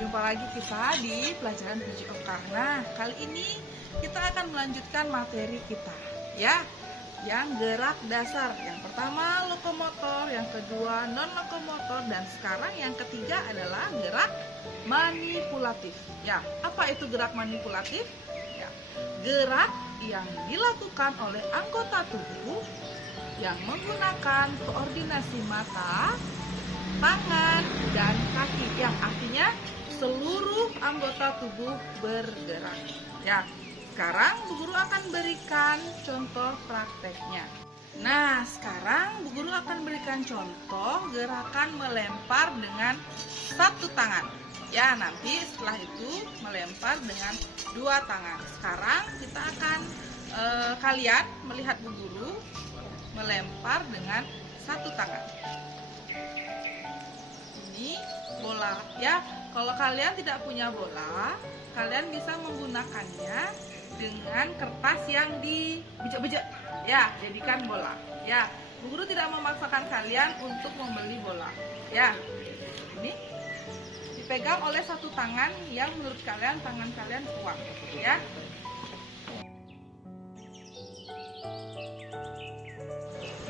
Berjumpa lagi kita di pelajaran PJOK. Nah, kali ini kita akan melanjutkan materi kita, ya, yang gerak dasar. Yang pertama lokomotor, yang kedua non lokomotor, dan sekarang yang ketiga adalah gerak manipulatif. Ya, apa itu gerak manipulatif? Ya, gerak yang dilakukan oleh anggota tubuh yang menggunakan koordinasi mata, tangan, dan kaki, yang artinya seluruh anggota tubuh bergerak. Ya, sekarang Bu Guru akan berikan contoh prakteknya. Nah, sekarang Bu Guru akan berikan contoh gerakan melempar dengan satu tangan. Ya, nanti setelah itu melempar dengan dua tangan. Sekarang kita akan kalian melihat Bu Guru melempar dengan satu tangan. Ini bola, ya. Kalau kalian tidak punya bola, kalian bisa menggunakannya dengan kertas yang dibejek-bejek, ya, jadikan bola. Ya, Bu Guru tidak memaksakan kalian untuk membeli bola. Ya, ini dipegang oleh satu tangan yang menurut kalian tangan kalian kuat, ya.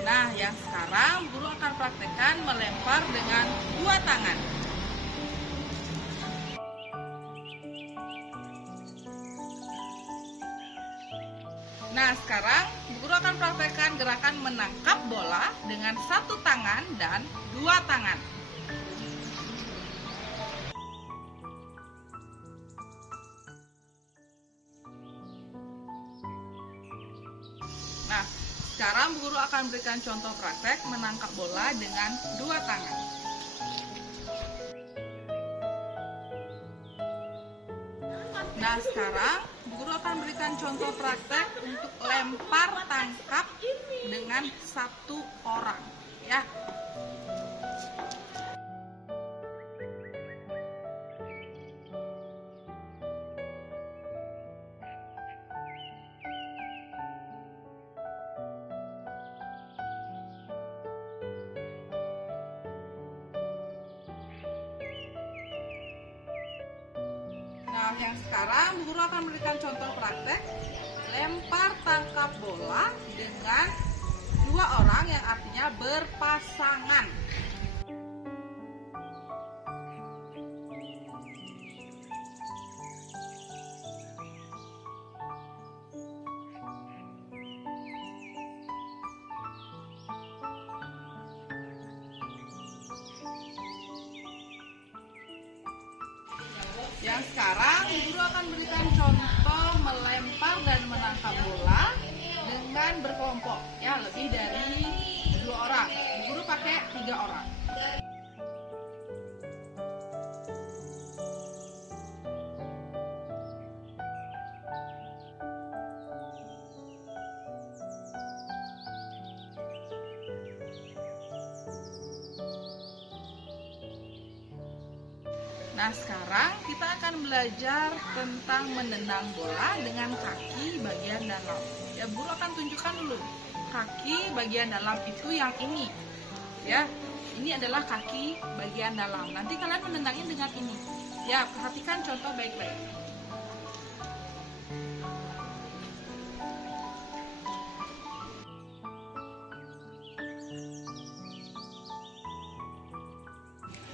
Nah, yang sekarang guru akan praktekkan melempar dengan dua tangan. Nah, sekarang guru akan praktekkan gerakan menangkap bola dengan satu tangan dan dua tangan. Nah, sekarang Bu Guru akan berikan contoh praktek menangkap bola dengan dua tangan. Nah, sekarang Bu Guru akan berikan contoh praktek untuk lempar tangkap dengan satu orang, ya. Nah, yang sekarang Bu Guru akan memberikan contoh praktek lempar tangkap bola dengan dua orang, yang artinya berpasangan. Yang sekarang Bu Guru akan berikan contoh melempar dan menangkap bola dengan berkelompok, ya, lebih dari dua orang. Bu Guru pakai 3 orang. Nah, sekarang kita akan belajar tentang menendang bola dengan kaki bagian dalam. Ya, Bu Guru akan tunjukkan dulu. Kaki bagian dalam itu yang ini. Ya, ini adalah kaki bagian dalam. Nanti kalian menendangnya dengan ini. Ya, perhatikan contoh baik-baik.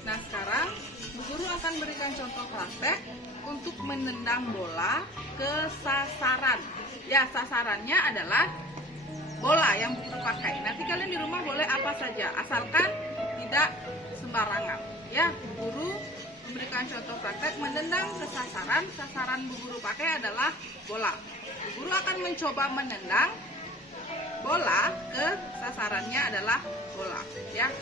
Nah, sekarang Bu Guru akan berikan contoh praktek untuk menendang bola ke sasaran. Ya, sasarannya adalah bola yang Bu Guru pakai. Nanti kalian di rumah boleh apa saja, asalkan tidak sembarangan. Ya, Bu Guru memberikan contoh praktek menendang ke sasaran. Sasaran Bu Guru pakai adalah bola. Bu Guru akan mencoba menendang bola ke sasarannya adalah bola. Ya.